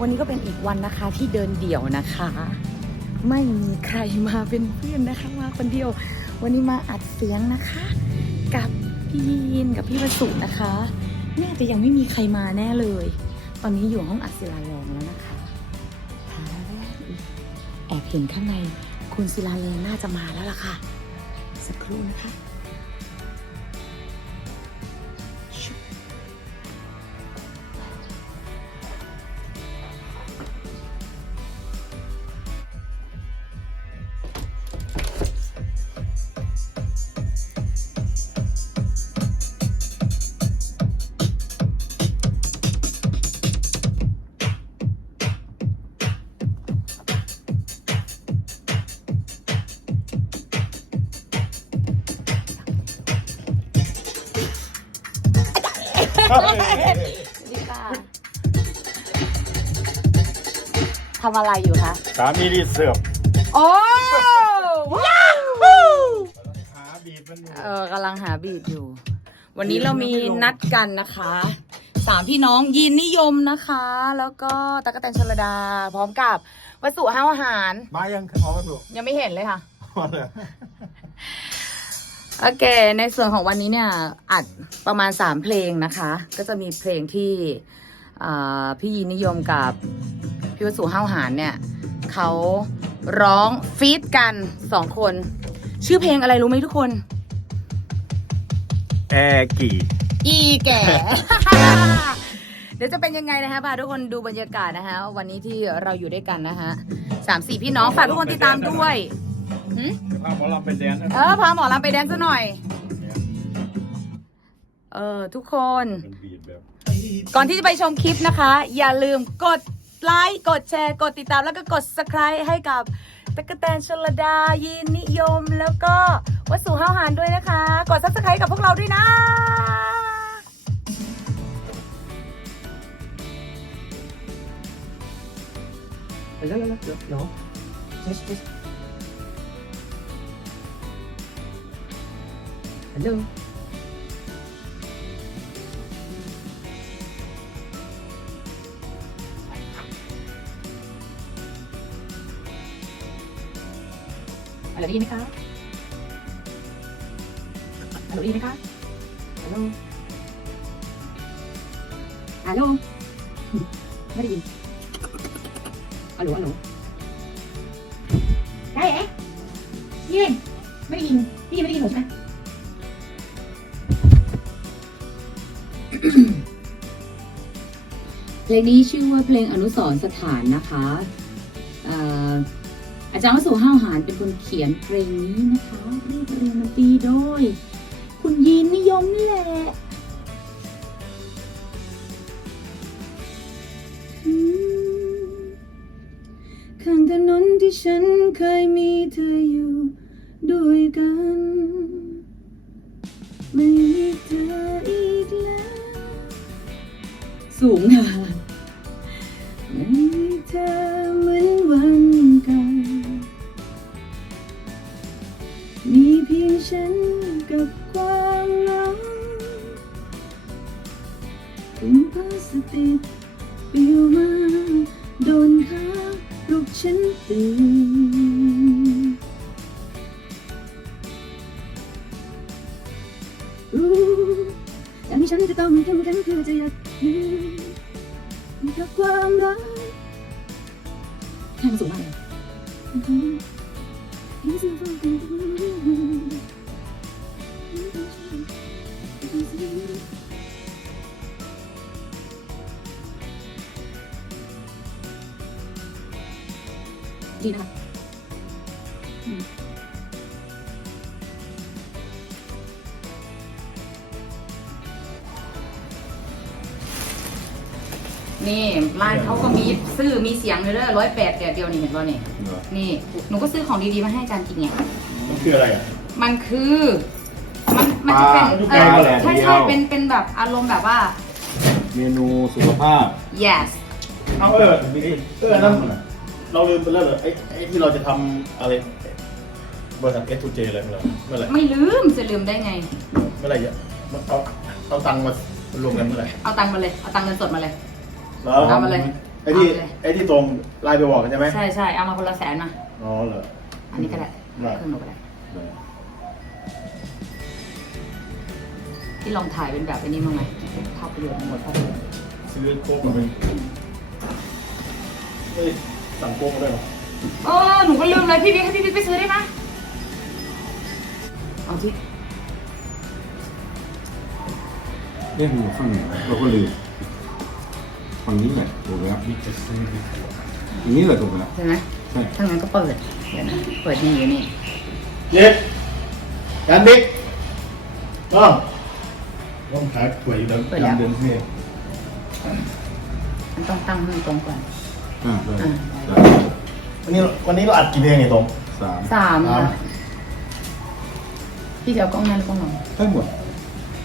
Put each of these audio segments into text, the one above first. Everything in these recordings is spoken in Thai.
วันนี้ก็เป็นอีกวันนะคะที่เดินเดี่ยวนะคะ ไม่มีใครมาเป็นเพื่อนนะคะมาคนเดียว วันนี้มาอัดเสียงนะคะ กับพี่ยีนกับพี่วสุนะคะน่าจะยังไม่มีใครมาแน่เลย ตอนนี้อยู่ห้องอัดศิลาแรงแล้วนะคะแอบเห็นข้างในคุณศิลาแรงน่าจะมาแล้วล่ะค่ะ สักครู่นะคะำอะไรอยู่คะ สามีดีเสิร์ฟโอ้ว้าวหาบีบมันอยู่เออกำลังหาบีดอยู่ วันนี้เรามีนัดกันนะคะ สามพี่น้องยีนนิยมนะคะ แล้วก็ตะกกะแตนชลดา พร้อมกับวัสดุห้าวอาหาร มายังอ๋อถูกยังไม่เห็นเลยค่ะมาเลยโอเค ในส่วนของวันนี้เนี่ย อัดประมาณ 3 เพลงนะคะ ก็จะมีเพลงที่อ่าพี่ยีนนิยมกับ พี่วสุห้าวหารเนี่ยเขาร้องฟีดกันสองคน ชื่อเพลงอะไรรู้ไหมทุกคน แอร์กี่อีแก่ เดี๋ยวจะเป็นยังไงนะคะพาทุกคนดูบรรยากาศนะคะวันนี้ที่เราอยู่ด้วยกันนะคะสามสี่พี่น้องฝากทุกคนติดตามด้วยหืมพาหมอลำเป็นแดนนะเออพาหมอลำไปแดนซ์ซะหน่อย เออทุกคน เป็นบีบแบบ ก่อนที่จะไปชมคลิปนะคะ อย่าลืมกด ไลค์กดแชร์ กดติดตามแล้วก็กด subscribe ให้กับตะกกะแตนชลดายีนนิยม แล้วก็วัสุห้าวหารด้วยนะคะ กด subscribe กับพวกเราด้วยนะแล้วแล้วแล้วเนาะเทส ลโหลฮัลโหลได้ยินไหมคะฮัลโหลได้ยินไหมคะฮัลโหลฮัลโหลไม่ได้ยินฮัลโหลฮัลโหลได้เอ๊ะยินไม่ได้ยินพี่ไม่ได้ยินหนูใช่ไหมเพลงนี้ชื่อว่าเพลงอนุสรสถานนะคะ อาจารย์วสุห้าวหารเป็นคนเขียนเพลงนี้นะคะเรียบเรียงดนตีโดย คุณยีนนิยมนี่แหละข้างถนนที่ฉันเคยมีเธออยู่ด้วยกัน ไม่มีเธออีกแล้ว สูงค่ะไม่มีเธอ ฉันกับความเหงถึงพลาสติกปลิวมาโดนขาปลุกฉันตื่นรู้อย่างที่ฉันจะต้องทำกันคือจะอยากยืนกับความรักแค่มันสูงมากเลย ดีนะคะอืมนี่ร้านเขาก็มีซื้อมีเสียงเลยเด้อร้อยแปดเดียวเดียวนี่เห็นป่ะนี่ นี่ หนูก็ซื้อของดีๆมาให้อาจารย์กินไงมันคืออะไรอะ มันคือ มันมันจะเป็นปลาเอแดอดใช่เดียวใช่เป็นเป็นแบบอารมณ์แบบว่า เมนูสุขภาพ yes เอาเออเออนั่นเราลืมไปแล้วเหรอไอ้ไอ้ที่เราจะทำอะไรบริษัทเอสทูเจอะไรเมื่อไหร่เมื่อไหร่ไม่ลืมจะลืมได้ไง เมื่อไหร่จะเอาเอาตังค์มารวมกันเมื่อไหร่เอาตังค์มาเลยเอาตังค์เงินสดมาเลยแล้วเอามาเลยไอ้ที่เอาเลยไอ้ที่ตรงไลน์ไปบอกกันใช่ไหมใช่ใช่เอามาคนละแสนมาอ๋อเหรออันนี้ก็ได้ได้เครื่องหนูก็ได้ ที่ลองถ่ายเป็นแบบอันนี้มั้างไหมภาพยนตร์หมดภาพยนตร์ซื้อโค้กมาเป็นเฮ้ยสั่งโค้กมาได้เหรอเออหนูก็ลืมเลยพี่บิ๊กให้พี่บิ๊กไปซื้อได้ไหมเอาที่เรียกอยู่ข้างไหนเราก็ลืมฝั่งนี้แหละถูกแล้วอันนี้แหละถูกแล้วใช่ไหมใช่ถ้างั้นก็เปิดเดี๋ยวนะเปิดนี่อยู่นี่เย็ดยันบิ๊กต้อง ต้องขายถั่วยอยู่แล้วเปิดแล้วยำเดินเท่มันต้องตั้งให้ตรงก่อนอ่าได้อ่าได้วันนี้วันนี้เราอัดกี่เพลงเนี่ยตรงสามสามสามค่ะพี่จะเอากล้องหน้าหรือกล้องหลังได้หมด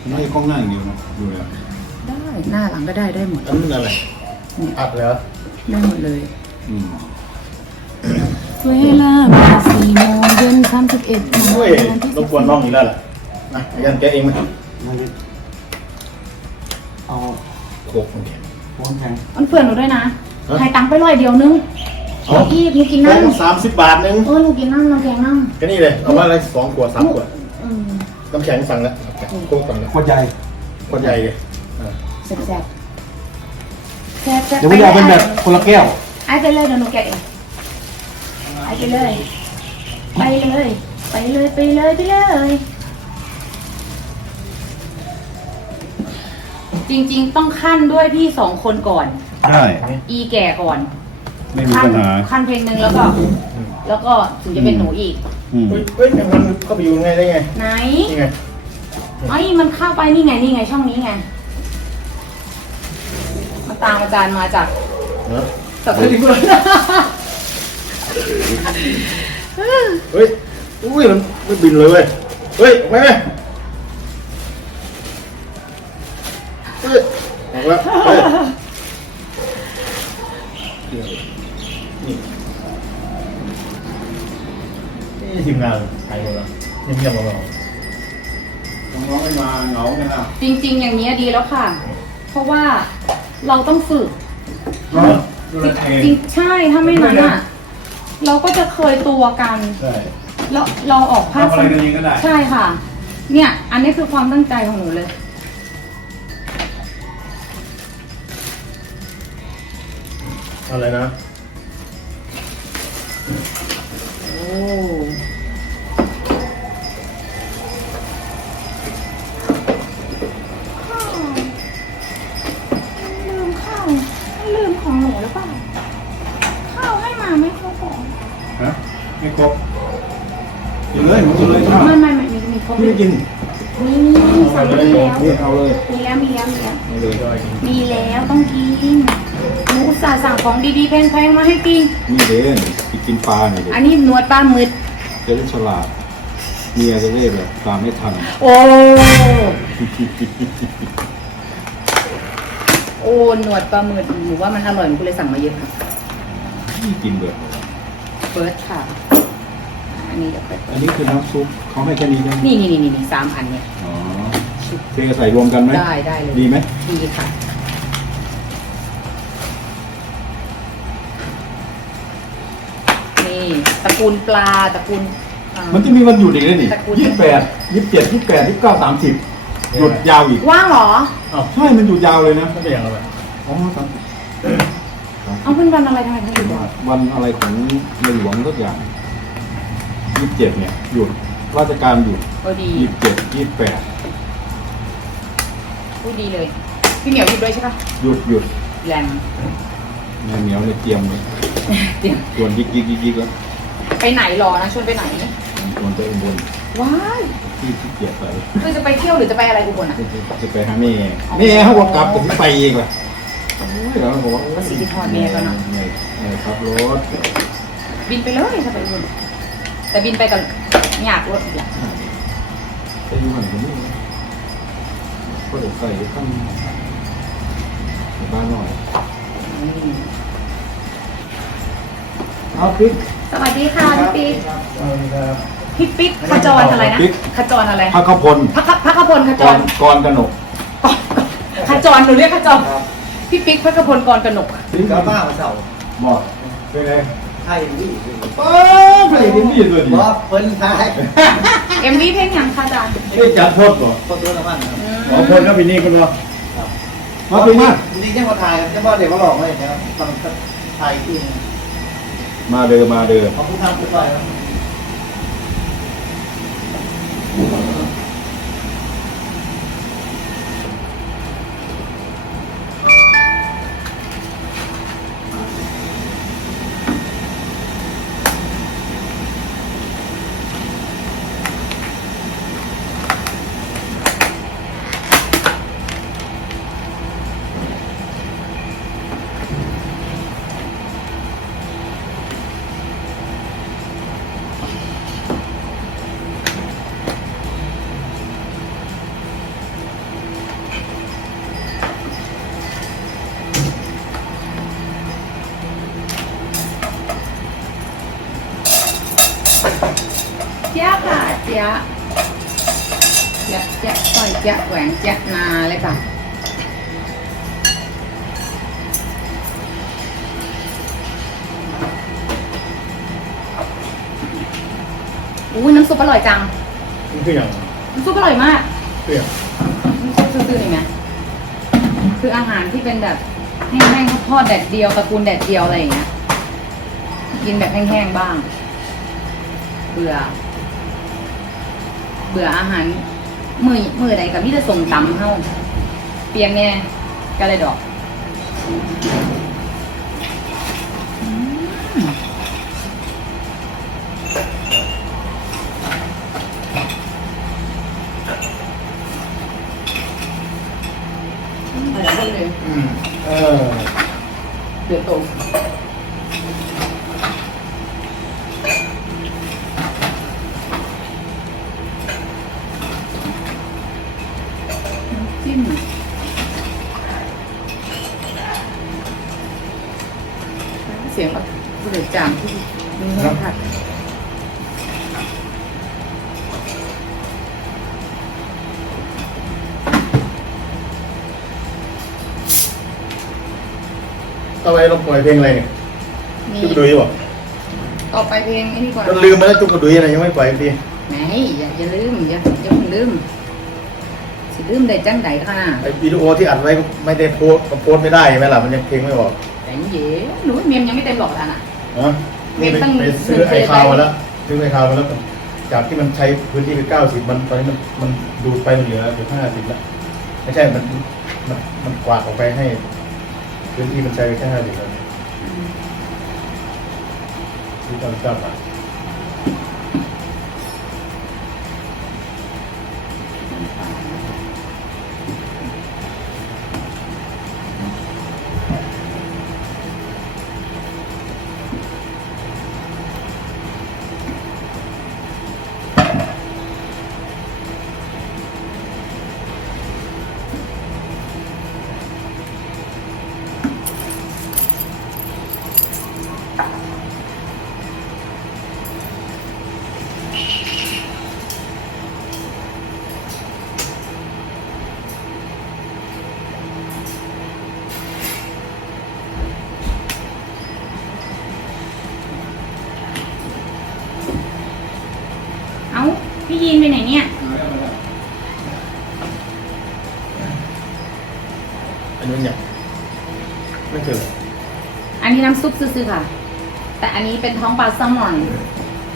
ไม่ใช่กล้องหน้าอย่างเดียวนะดูแล้วได้หน้าหลังก็ได้ได้หมดอันนั้นอะไรอัดเลยเหรอได้หมดเลยอืมเวลามาสี่โมงเย็นสามสิบเอ็ดนาเฮ้ยทีรบกวนน้องอีกแล้วล่ะนะยันแกะเองไหม เอาโค้กของแกโค้งแทงมันเพื่อนหนูด้วยนะฮะให้ตังค์ไปร้อยเดียวนึงเอาอีกหนูกินแค่น้ำสามสิบบาทนึง เออหนูกินน้ำน้ำแข็งน้ก็นี่เลย เอาว่าอะไรสองขวดสามขวดำอืมน้ำแข็งสั่งแล้วโค้กสั่งแล้วขวดใหญ่ขวดใหญ่เลยแซ่บแซ่บแซ่บแซ่บเดี๋ยวไม่อยากเป็นแบบคนละแก้วไอ้ไปเลยเดี๋ยวหนูแกะเองไอ้ไปเลย ไปเลย ไปเลยไปเลยไปเลย จริง ๆ ต้องขั้นด้วยพี่สองคนก่อน ได้ อีแก่ก่อน ไม่มีขั้นปัญหา ขั้นเพลงหนึ่งแล้วก็ แล้วก็ถึงจะเป็นหนูอีก อืมเฮ้ยเฮ้ยมันเข้าไปอยู่ไงได้ไงไหนนี่ไงไอ้มันเข้าไปนี่ไงนี่ไงช่องนี้ไง มันตามอาจารย์มาจากเนอะสัตว์ที่บุรีเฮ้ยอุ้ยมันไม่บินเลยเว้ยเฮ้ยออกไปไหม แล้วเฮ้ยนี่นี่ทีมงานหายหมดแล้วยังเงียบหมดแล้วน้องๆไม่มาเหงากันอะจริง ๆ อย่างนี้ยดีแล้วค่ะ เพราะว่าเราต้องฝึกดูแลเองจริงใช่ถ้าไม่นั้นอะ เราก็จะเคยตัวกัน ใช่ แล้วเราออกภาพทำอะไรกันเองก็ได้ ใช่ค่ะ เนี่ย อันนี้คือความตั้งใจของหนูเลย อะไรนะ โอ้ลืมข้าวลืมของหนูหรือเปล่า ข้าวให้มาไม่ครบหรอฮะไม่ครบกินเลยหนูกินเลยครับไม่ไม่ไม่มีมีครบพี่ไม่กินมีมีมีสั่งไปแล้ว นี่เอาเลยมีแล้วมีแล้วมีแล้วเอาเลย มีแล้วต้องกินหนูอุต ส่าห์สั่งของดีๆแพงๆมาให้กิน นี่เด่นกินปลาเนี่ยเด็อันนี้หนวดปลาหมึดจะได้ฉลาดเมียจะได้แบบตามไม่ทัน โอ้ โอ้หนวดปลาหมึดหนูว่ามันอร่อยหนูก็เลยสั่งมาเยอะค่ะนี่กินเลยเฟิร์สค่ะ อันนี้เดี๋ยวเปิดอันนี้คือน้ำซุปเขาให้แค่นี้ได้ไหมนี่นี่นี่นี่สามอันเนี่ย อ๋อเทใส่รวมกันไหมได้ได้เลย ดีไหมดีค่ะ ตระกูลปลาตระกูลอ่า มันจะมีวันหยุดอีกเลยนี่ตระกูล ยี่สิบแปดยี่สิบเจ็ดยี่สิบแปดยี่สิบเก้าสามสิบหยุดยาวอีกว่างเหรอ อ้าวใช่มันหยุดยาวเลยนะไม่เป็นอย่างไรอ๋อสามสิบเอาเป็นวันอะไรทำไมถึงหยุดอะวันอะไรของในหลวงสักอย่างยี่สิบเจ็ดเนี่ยหยุดราชการหยุดโอ้ดียี่สิบเจ็ดยี่สิบแปดพูดดีเลย พี่เหมียวหยุดด้วยใช่ปะหยุดหยุดแรง แม่เหนียวเนี่ยเตรียมเลยเดี๋ยวชวนยิกยิกยิกยิกแล้วไปไหนรอนะชวนไปไหนชวนไปอุบลว้ายที่ที่เกียจไปคือจะไปเที่ยวหรือจะไปอะไรอุบลอะจะไปหาแม่แม่เขาบอกกลับแต่ที่ไปเองล่ะโอ้ยแล้วบอกว่าโอ้ยสิริพรแม่ก็เนาะแม่แม่ขับรถบินไปเลยถ้าไปอุบลแต่บินไปกับหยากรถอีกอย่างไปอยู่หันคนนี้ก็เดี๋ยวใส่ข้างในบ้านหน่อยอืม เอาพริกสวัสดีค่ะพี่ปิ๊กครับพี่ปิ๊กขจรอะไรนะ ขจรอะไรพักขพลพักพักขพลขจกรรกรกนกขจรหนูเรียกขจรพี่ปิ๊กพักพลกรกนกอะกาบ้ามาเสาบอกเป็นไงไทยนี่ป้าใครเป็นนี่ตัวดีบอสเพิ่นไทยเอ็มวีเพลงยังคะอาจารย์เฮ้ยจัดพดบ่คนตัวน้ำมันครับสองคนก็พี่นี่คนเนาะ มาเป็นมานี่ยังมาถ่ายจะบอกเด็กมาหลอกเลยนะครับต้องถ่ายที่มาเดิมมาเดิมขอบคุณครับทุกท่าน เจ๊ยะเจ๊ยะสร้อยเจ๊ยะแหวนเจ๊ยะนาเลยค่ะอุ้ยน้ำซุปอร่อยจังนี่คืออย่างน้ำซุปอร่อยมากคืออย่างน้ำซุปซื่อๆนี่ไหมคืออาหารที่เป็นแบบแห้งๆทอดแดดเดียวตระกูลแดดเดียวอะไรอย่างเงี้ยกินแบบแห้งๆบ้าง เบื่อ เบื่ออาหาร มือมือใดกับมิจะส่งตำเฮาเปียงแน่ก็เลยดอกอืมอะไรพวกนี้อืมเออเดือดตรง ต่อไปเราปล่อยเพลงอะไรเนี่ยมีจุกกระดุยบ่ต่อไปเพลงไอ้นี่ก่อนก็ลืมไปแล้วจุกกระดุยอะไรยังไม่ปล่อยเพลงไหนอย่าอย่าลืมอย่าอย่าเพิ่งลืมสิลืมได้จังใดค่ะไอ้วิดีโอที่อัดไว้ไม่ได้โพสต์ก็โพสต์ไม่ได้ใช่ไหมล่ะมันยังเพลงไม่ออกแต่เย่หนูเมียมยังไม่เต็มหรอกท่านอะ ฮะนี่ไปเพลงตั้งไปซื้อไอคาวมาแล้วซื้อไอคาวมาแล้วจากที่มันใช้พื้นที่ไปเก้าสิบมันตอนนี้มันมันดูดไปมันเหลือเหลือห้าสิบแล้วไม่ใช่มันมันมันกวาดออกไปให้ พื้นที่มันใช้ไปแค่ห้าสิบแล้วที่ตอนเก้าบาท ซุปซื่อๆค่ะ แต่อันนี้เป็นท้องปลาแซลมอน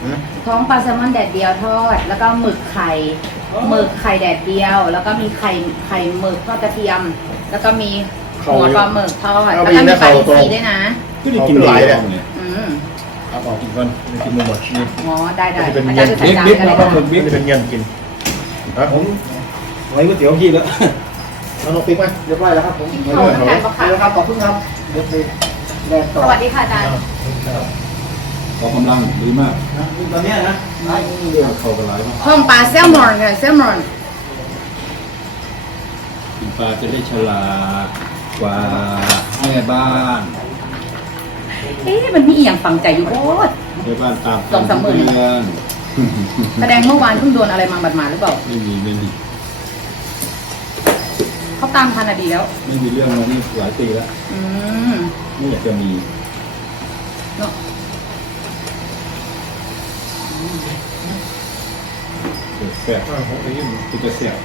หืมท้องปลาแซลมอนแดดเดียวทอด แล้วก็หมึกไข่หมึกไข่แดดเดียว แล้วก็มีไข่ไข่หมึกทอดกระเทียม แล้วก็มีหัวปลาหมึกทอดแล้วก็มีปลาอินทรีด้วยนะก็ได้กินหลายแล้วเนี่ยอืมเอาออกกินก่อนไม่กินไม่หมดนี่อ๋อได้ได้มันจะเป็นอาจารย์จะใส่จานเล็กกันๆเลเรายต้องค่ะหมึกบิ๊กนี่เป็นเงินกินฮะผมไว้ก๋วยเตี๋ยวพี่แล้วเอาน้องปิ๊กไหมเรียบร้อยแล้วครับผมกินข้าวเหมือนกันปะคะเดี๋ยวครับขอบคุณครับเดี๋ยวไป แลกต่อสวัสดีค่ะอาจารย์ขอกำลังดีมากนะตอนเนี้ยนะได้เรื่องเข้ากันหลายมากท้องปลาแซลมอนค่ะแซลมอนกินปลาจะได้ฉลาดกว่าแม่บ้านเอ๊ะมันมีอหย่างฝังใจอยู่โคตรแม่บ้านตามสองสามหมื่นเดือนแสดงเมื่อวานเพิ่งโดนอะไรมาบาดหมาดๆหรือเปล่า ไม่มีไม่มี เขาตามทันอะดีแล้ว ไม่มีเรื่องมานี่หลายปีแล้ว อืมไม่อยากจะมีเนาะแซ่บอะผมไปยิ่งคือจะแซ่บ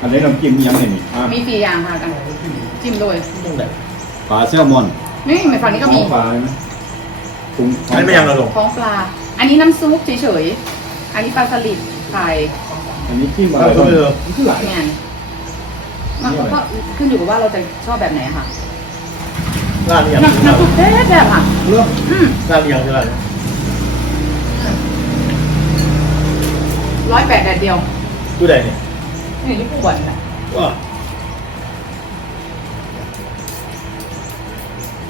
อันนี้น้ำจิ้มยังไงนี่อะมีสี่อย่างค่ะกันจิ้มโดยต้องไหนปลาแซลมอนนี่ในฝั่งนี้ก็มีท้องปลาไหมปรุงอันนี้ไม่ยังเราลงท้องปลา อันนี้น้ำซุปเฉยๆ อันนี้ปลาสลิดไข่อันนี้จิ้มอะไรปลาสลิดเหรอนี่คือหลายงาน มันก็ขึ้นอยู่กับว่าเราจะชอบแบบไหนอะค่ะร้านนี้ยังน้ำน้ำซุปแซ่บๆค่ะเรื่องอืมร้านนี้ยังคือร้านร้อยแปดแดดเดียวตู้ใดเนี่ยนี่ที่ผู้บอลน่ะว้า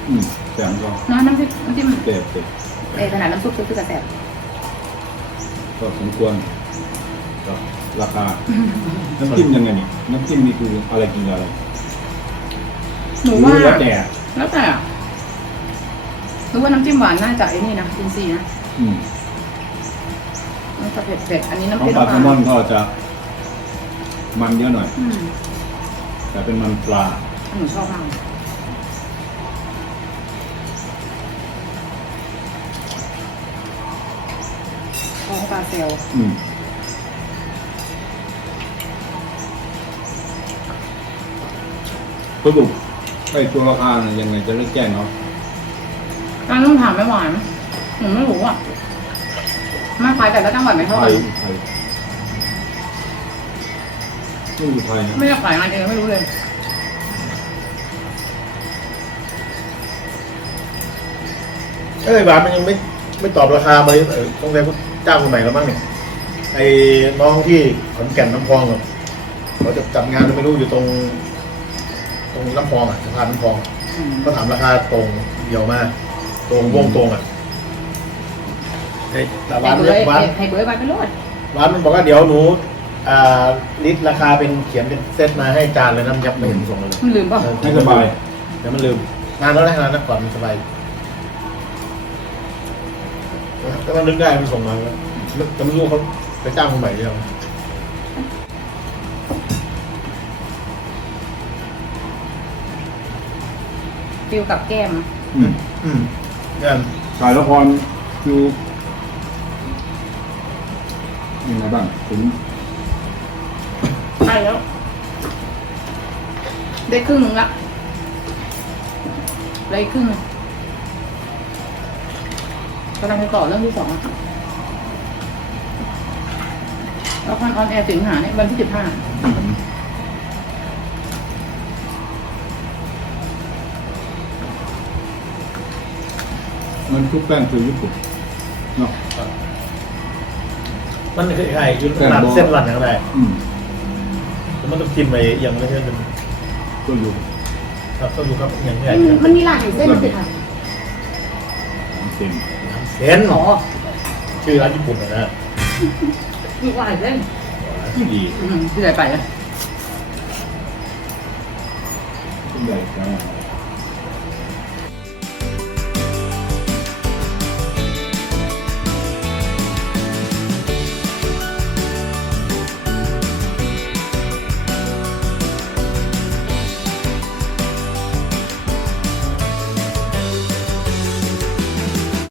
อืมแซ่บก็น้ำน้ำจิ้มน้ำจิ้มแซ่บแซ่บเออขนาดน้ำซุปซุปก็แซ่บก็สมควร กับราคา น้ำจิ้มยังไงนี่น้ำจิ้มนี่คืออะไรกินกับอะไรหนูว่าหรือแล้วแต่แล้วแต่อะหนูว่าน้ำจิ้มหวานน่าจะไอ้นี่นะอินซีย์นะอืมน่าจะเผ็ดเผ็ดๆอันนี้น้ำท้อพริงกปลาแซลมอนน้ำปลาก็จะ มันเยอะหน่อย อืมแต่เป็นมันปลาหนูชอบมากท้องปลาเซลอืม สรุปไอ้ตัวราคาเนี่ยยังไงจะได้แจ้งเนาะการต้องถามไม่หวานหนูไม่รู้อะแม่ขายแต่ละจังหวัดไม่เท่าไทกัยนไทยไม่อยู่ไทยนะไม่ได้ขายงานเองไม่รู้เลย เอ้ยบาทมันยังไม่ไม่ตอบราคามาเลยเออต้องใช้จ้างคนใหม่แล้วมั้งเนี่ยไอ้น้องที่ขอนแก่นน้ำพองอะเขาจะจัดงานไม่รู้อยู่ตรงต รงน้ำพองอะสะพานน้ำพองอืมก็ถามราคาตรงเดียวมาก ตรงวงตรงอะไอ้แต่ให้ร้านเบอเนี้ยร์ร้านให้เบอร์ไปไปโลดร้านมันบอกว่าเดี๋ยวหนูอ่าลิสต์ราคาเป็นเขียนเป็นเซตมาให้จานเลยนะมันยับไม่เห็นส่งมาเลยมันลืมเปล่ะเออให้สบายเดี๋ยวมันลืมนานแล้วนะนานแล้วก่อนมันสบายถ้ามันนึกได้มันส่งมาแล้วแต่ไม่รู้เขาไปจ้างคนใหม่หรือยัง ฟิลกับแก้ม อืมอืมเนี่ยถ่ายละครดูยังไงบ้างถึงใช่แล้ว ได้ครึ่งหนึงละเหลยครึ่งหนึ่งกำลังจะต่อเรื่องที่สองอะละครออนแอร์สิงหาเนี่ยวันที่สิบห้ามั นทุกแป้งคือญี่ปุ่นเนาะ มันคือไงอยู่ขนาดเส้นหลังอย่างไรอืมแต่มันต้องกินไปอย่างไม่ใช่เป็นก็อยู่ครับต้องดูครับอย่างนี้มันมันมีหลายเส้นมันสิค่ะเต็มเส้นอ๋อชื่อร้านญี่ปุ่นอะนะ มีหลายเส้นที่ดีอืมที่ไหนไปอะที่ใหญ่จัง